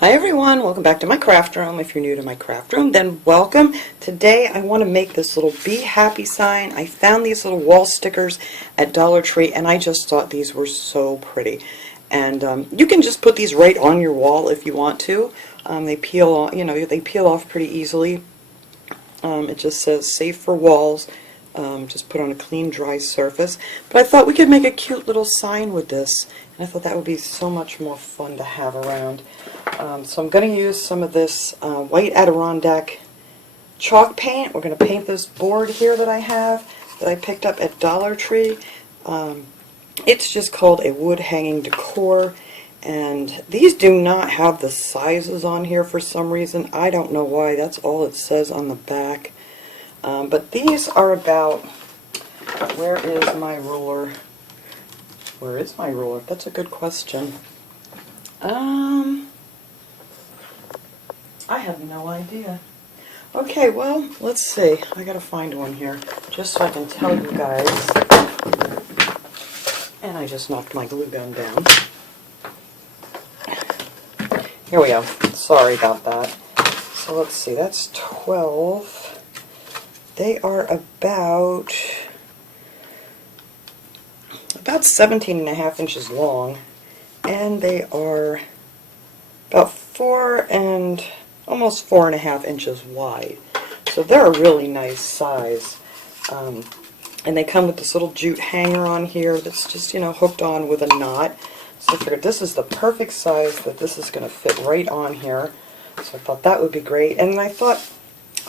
Hi everyone, welcome back to my craft room. If you're new to my craft room, then welcome. Today I want to make this little Be Happy sign. I found these little wall stickers at Dollar Tree and I just thought these were so pretty. And you can just put these right on your wall if you want to. They peel off, they peel off pretty easily. It just says safe for walls. Just put on a clean, dry surface. But I thought we could make a cute little sign with this. And I thought that would be so much more fun to have around. So I'm going to use some of this white Adirondack chalk paint. We're going to paint this board here that I have, that I picked up at Dollar Tree. It's just called a wood hanging decor. And these do not have the sizes on here for some reason. I don't know why. That's all it says on the back. But these are about, where is my ruler? Where is my ruler? That's a good question. I have no idea. Okay, well, let's see. I gotta find one here, just so I can tell you guys. And I just knocked my glue gun down. Here we go. Sorry about that. So let's see, that's 12. They are about 17 and a half inches long, and they are about almost 4.5 inches wide. So they're a really nice size. And they come with this little jute hanger on here that's just, hooked on with a knot. So I figured this is the perfect size that this is going to fit right on here. So I thought that would be great. And I thought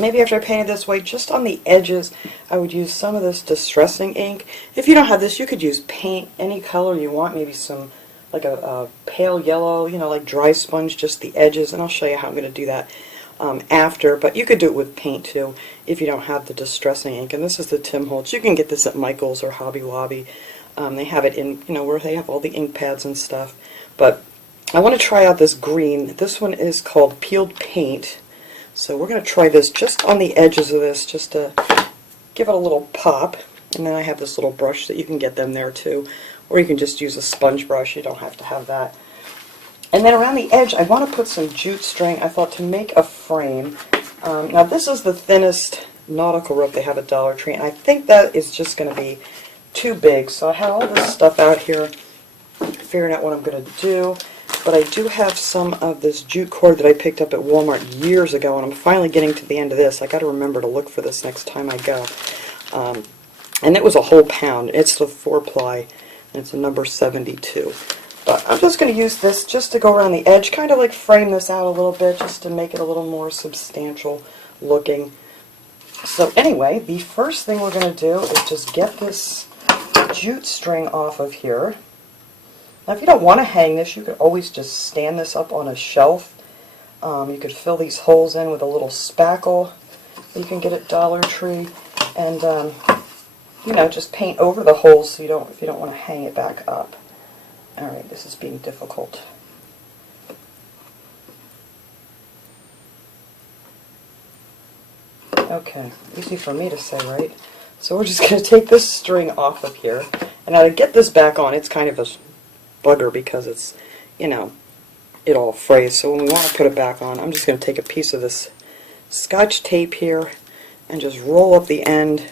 maybe after I painted this white, just on the edges, I would use some of this distressing ink. If you don't have this, you could use paint, any color you want, maybe some, like a pale yellow, like dry sponge, just the edges, and I'll show you how I'm going to do that after, but you could do it with paint too if you don't have the distressing ink. And this is the Tim Holtz. You can get this at Michael's or Hobby Lobby. They have it in, where they have all the ink pads and stuff. But I want to try out this green. This one is called Peeled Paint. So we're going to try this just on the edges of this, just to give it a little pop. And then I have this little brush that you can get them there too. Or you can just use a sponge brush. You don't have to have that. And then around the edge, I want to put some jute string. I thought to make a frame. Now this is the thinnest nautical rope they have at Dollar Tree. And I think that is just going to be too big. So I had all this stuff out here, figuring out what I'm going to do. But I do have some of this jute cord that I picked up at Walmart years ago, and I'm finally getting to the end of this. I got to remember to look for this next time I go. And it was a whole pound. It's the 4-ply, and it's a number 72. But I'm just going to use this just to go around the edge, kind of like frame this out a little bit, just to make it a little more substantial looking. So anyway, the first thing we're going to do is just get this jute string off of here. Now if you don't want to hang this, you could always just stand this up on a shelf. You could fill these holes in with a little spackle that you can get at Dollar Tree, and just paint over the holes so if you don't want to hang it back up. Alright, this is being difficult. Okay, easy for me to say, right? So we're just going to take this string off of here, and now to get this back on, it's kind of a bugger because it's, it all frays. So when we want to put it back on, I'm just going to take a piece of this Scotch tape here and just roll up the end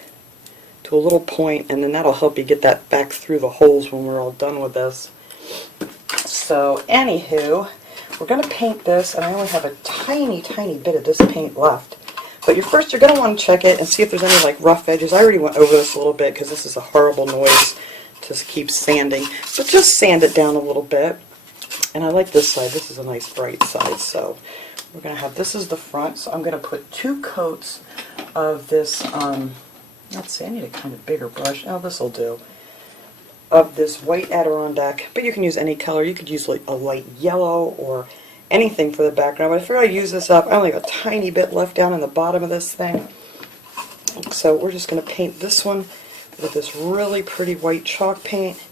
to a little point, and then that'll help you get that back through the holes when we're all done with this. So anywho, we're going to paint this, and I only have a tiny bit of this paint left. But you're going to want to check it and see if there's any like rough edges. I already went over this a little bit because this is a horrible noise to keep sanding. So just sand it down a little bit. And I like this side. This is a nice bright side. So we're going to have, this is the front. So I'm going to put 2 coats of this, let's see, I need a kind of bigger brush. Oh, this will do. Of this white Adirondack. But you can use any color. You could use like a light yellow or anything for the background. But I figure I'll use this up. I only have a tiny bit left down in the bottom of this thing. So we're just going to paint this one with this really pretty white chalk paint.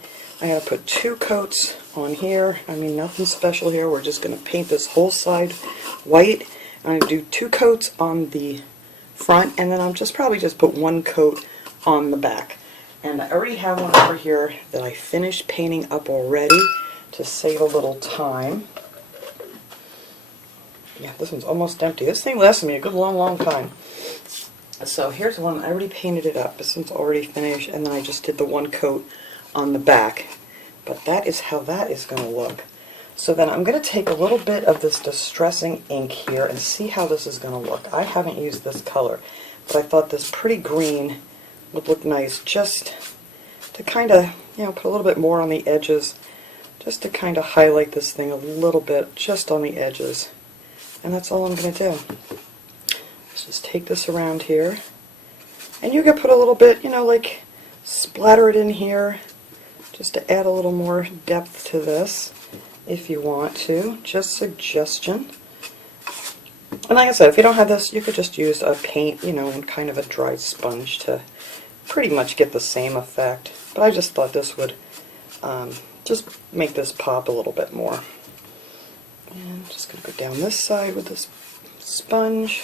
I'm going to put 2 coats on here. I mean, nothing special here. We're just going to paint this whole side white. I'm going to do 2 coats on the front, and then I'll probably just put 1 coat on the back. And I already have one over here that I finished painting up already to save a little time. Yeah, this one's almost empty. This thing lasted me a good long time. So here's one. I already painted it up. This one's already finished, and then I just did the one coat on the back. But that is how that is going to look. So then I'm going to take a little bit of this distressing ink here and see how this is going to look. I haven't used this color, but I thought this pretty green would look nice just to kind of, put a little bit more on the edges, just to kind of highlight this thing a little bit just on the edges. And that's all I'm going to do. Let's just take this around here. And you can put a little bit, like splatter it in here just to add a little more depth to this if you want to. Just suggestion. And like I said, if you don't have this, you could just use a paint, and kind of a dry sponge to pretty much get the same effect. But I just thought this would just make this pop a little bit more. And I'm just going to go down this side with this sponge.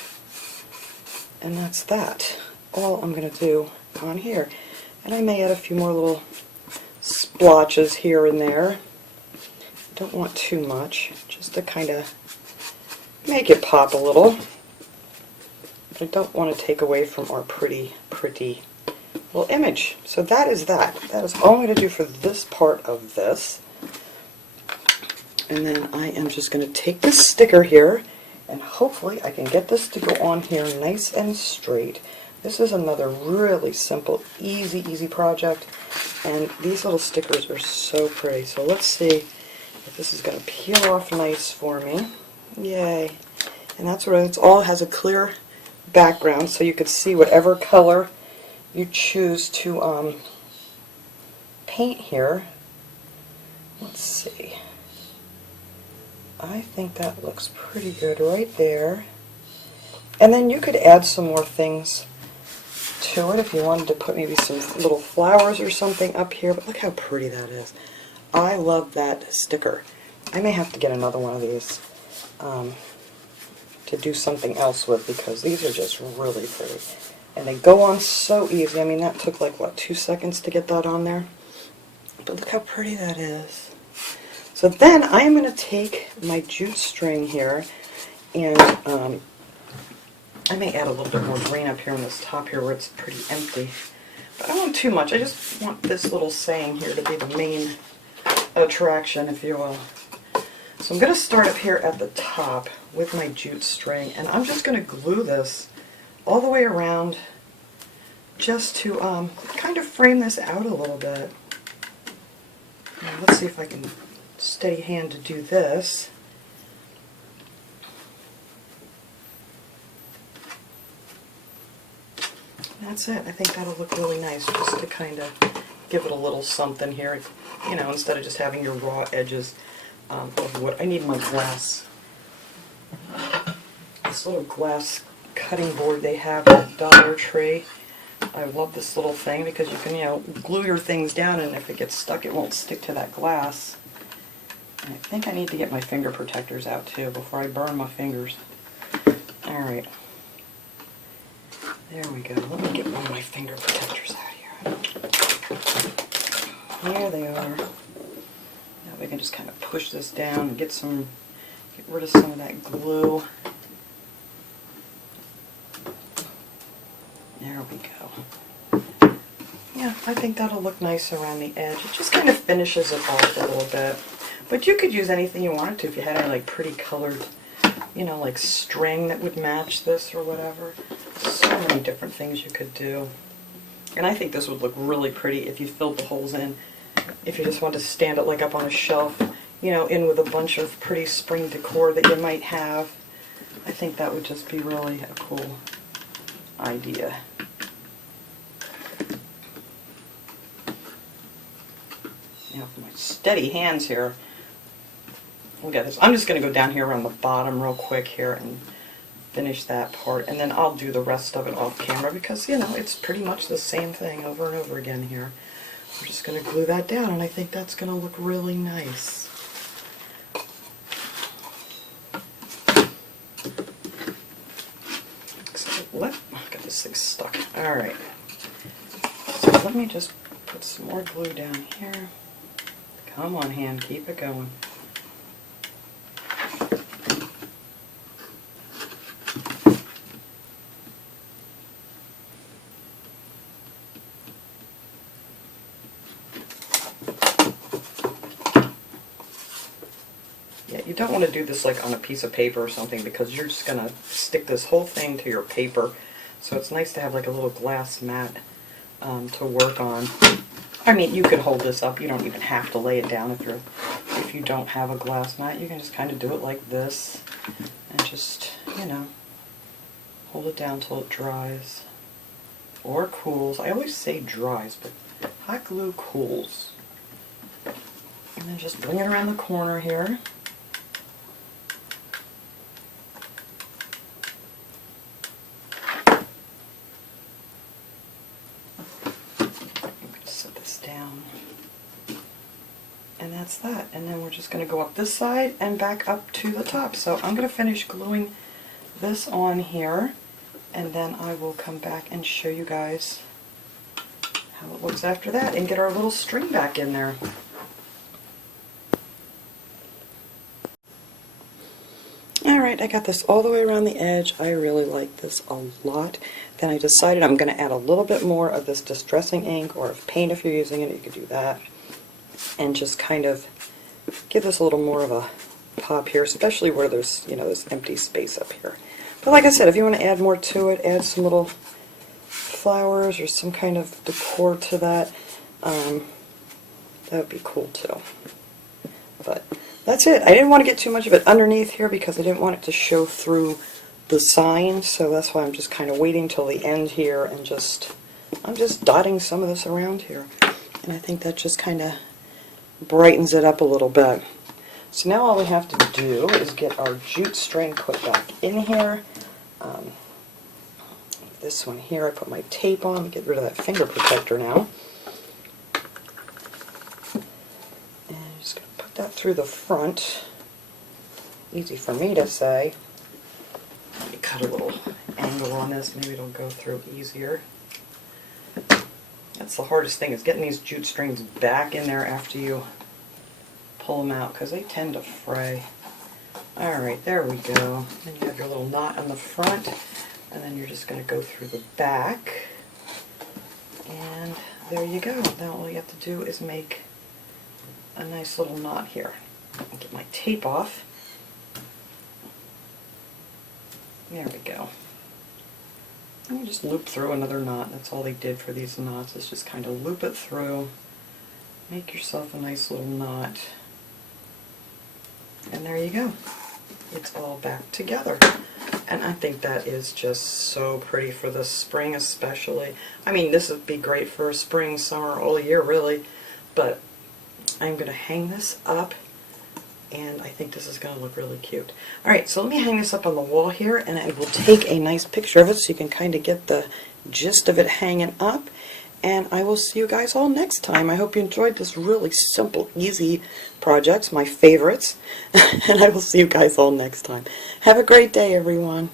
And that's that. All I'm going to do on here. And I may add a few more little splotches here and there. Don't want too much, just to kind of make it pop a little. But I don't want to take away from our pretty little image. So that is that. That is all I'm going to do for this part of this. And then I am just going to take this sticker here, and hopefully I can get this to go on here nice and straight. This is another really simple, easy project, and these little stickers are so pretty. So let's see if this is going to peel off nice for me. Yay. And that's where it all has a clear background, so you could see whatever color you choose to paint here. Let's see. I think that looks pretty good right there. And then you could add some more things to it if you wanted to put maybe some little flowers or something up here. But look how pretty that is. I love that sticker. I may have to get another one of these to do something else with, because these are just really pretty. And they go on so easy. I mean, that took like, what, 2 seconds to get that on there? But look how pretty that is. So then I am going to take my jute string here, and I may add a little bit more green up here on this top here where it's pretty empty. But I don't want too much. I just want this little saying here to be the main attraction, if you will. So I'm going to start up here at the top with my jute string, and I'm just going to glue this all the way around just to kind of frame this out a little bit. Now, let's see if I can steady hand to do this. That's it. I think that'll look really nice, just to kind of give it a little something here, instead of just having your raw edges of wood. I need my glass. This little glass cutting board they have at Dollar Tree. I love this little thing because you can, glue your things down, and if it gets stuck, it won't stick to that glass. And I think I need to get my finger protectors out too before I burn my fingers. Alright. There we go. Let me get one of my finger protectors out here. Here they are. Now we can just kind of push this down and get rid of some of that glue. There we go. Yeah, I think that'll look nice around the edge. It just kind of finishes it off a little bit. But you could use anything you wanted to. If you had any like pretty colored, like string that would match this or whatever. So many different things you could do. And I think this would look really pretty if you filled the holes in. If you just want to stand it like up on a shelf, in with a bunch of pretty spring decor that you might have. I think that would just be really a cool idea. Now for my steady hands here, look at this. I'm just going to go down here around the bottom real quick here and finish that part, and then I'll do the rest of it off camera because, it's pretty much the same thing over and over again here. I'm just going to glue that down, and I think that's going to look really nice. Got this thing stuck. Alright. So let me just put some more glue down here. Come on, hand, keep it going. to do this like on a piece of paper or something, because you're just going to stick this whole thing to your paper. So it's nice to have like a little glass mat to work on. I mean, you could hold this up. You don't even have to lay it down if you don't have a glass mat. You can just kind of do it like this and just, you know, hold it down till it dries or cools. I always say dries, but hot glue cools. And then just bring it around the corner here. Set this down. And that's that. And then we're just going to go up this side and back up to the top. So I'm going to finish gluing this on here, and then I will come back and show you guys how it looks after that and get our little string back in there. Alright, I got this all the way around the edge. I really like this a lot. Then I decided I'm going to add a little bit more of this distressing ink, or paint if you're using it, you could do that. And just kind of give this a little more of a pop here, especially where there's, you know, this empty space up here. But like I said, if you want to add more to it, add some little flowers or some kind of decor to that, that would be cool too. But that's it. I didn't want to get too much of it underneath here because I didn't want it to show through the sign, so that's why I'm just kind of waiting till the end here and I'm just dotting some of this around here. And I think that just kind of brightens it up a little bit. So now all we have to do is get our jute string put back in here. This one here, I put my tape on to get rid of that finger protector now. And I'm just going to put that through the front. Easy for me to say. Let me cut a little angle on this, maybe it'll go through easier. That's the hardest thing, is getting these jute strings back in there after you pull them out, because they tend to fray. Alright, there we go. And you have your little knot on the front, and then you're just going to go through the back. And there you go. Now all you have to do is make a nice little knot here. I'll get my tape off. There we go. And you just loop through another knot. That's all they did for these knots, is just kind of loop it through, make yourself a nice little knot, and there you go. It's all back together. And I think that is just so pretty for the spring especially. I mean, this would be great for spring, summer, all year really, but I'm going to hang this up, and I think this is going to look really cute. Alright, so let me hang this up on the wall here, and I will take a nice picture of it so you can kind of get the gist of it hanging up. And I will see you guys all next time. I hope you enjoyed this really simple, easy projects, my favorites. And I will see you guys all next time. Have a great day, everyone.